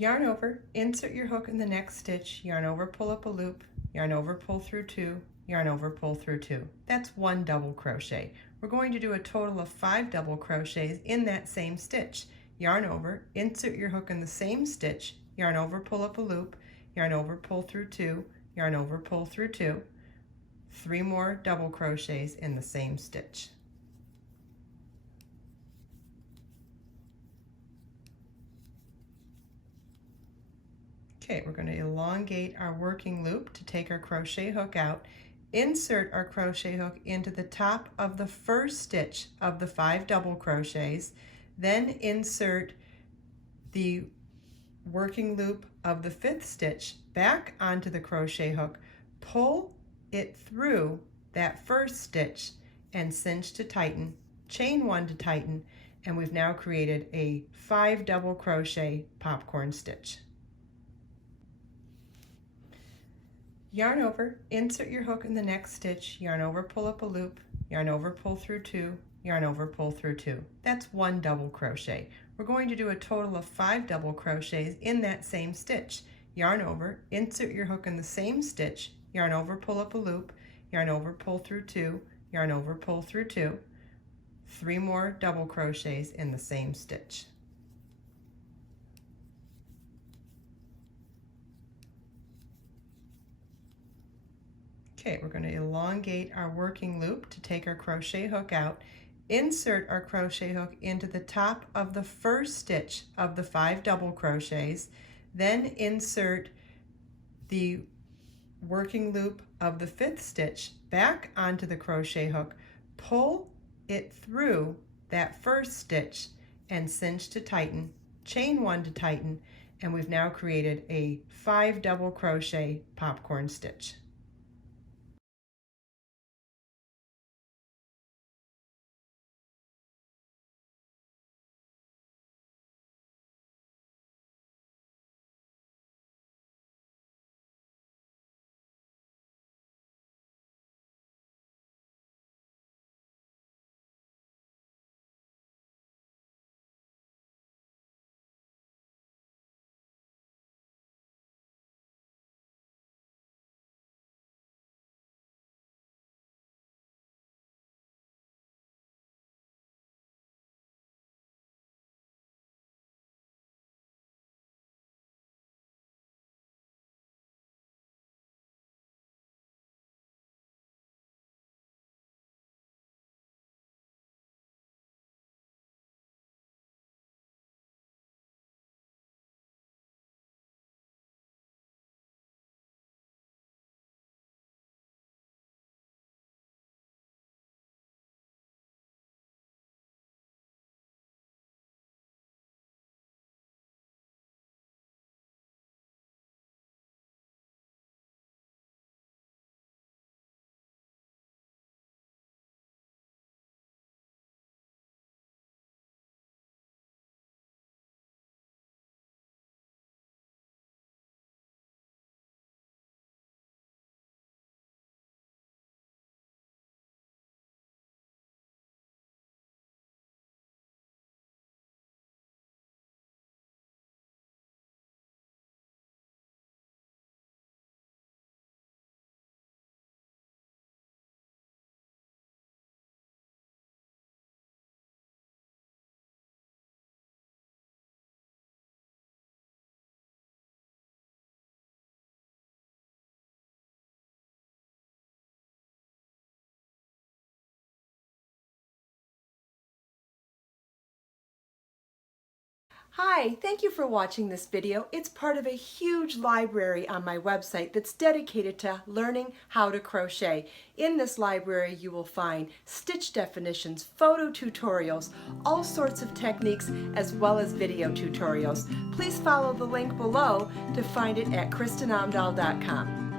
Yarn over, insert your hook in the next stitch, yarn over, pull up a loop, yarn over, pull through 2, yarn over, pull through 2. That's 1 double crochet. We're going to do a total of 5 double crochets in that same stitch. Yarn over, insert your hook in the same stitch, yarn over, pull up a loop, yarn over, pull through 2, yarn over, pull through 2. 3 more double crochets in the same stitch. Okay, we're going to elongate our working loop to take our crochet hook out, insert our crochet hook into the top of the first stitch of the 5 double crochets, then insert the working loop of the 5th stitch back onto the crochet hook, pull it through that first stitch and cinch to tighten, chain 1 to tighten, and we've now created a 5 double crochet popcorn stitch. Yarn over, insert your hook in the next stitch, yarn over, pull up a loop, yarn over, pull through 2, yarn over, pull through 2. That's 1 double crochet. We're going to do a total of 5 double crochets in that same stitch. Yarn over, insert your hook in the same stitch, yarn over, pull up a loop, yarn over, pull through 2, yarn over, pull through 2. 3 more double crochets in the same stitch. Okay, we're going to elongate our working loop to take our crochet hook out, insert our crochet hook into the top of the first stitch of the 5 double crochets, then insert the working loop of the 5th stitch back onto the crochet hook, pull it through that first stitch and cinch to tighten, chain 1 to tighten, and we've now created a 5 double crochet popcorn stitch. Hi, thank you for watching this video. It's part of a huge library on my website that's dedicated to learning how to crochet. In this library you will find stitch definitions, photo tutorials, all sorts of techniques, as well as video tutorials. Please follow the link below to find it at KristinOmdahl.com.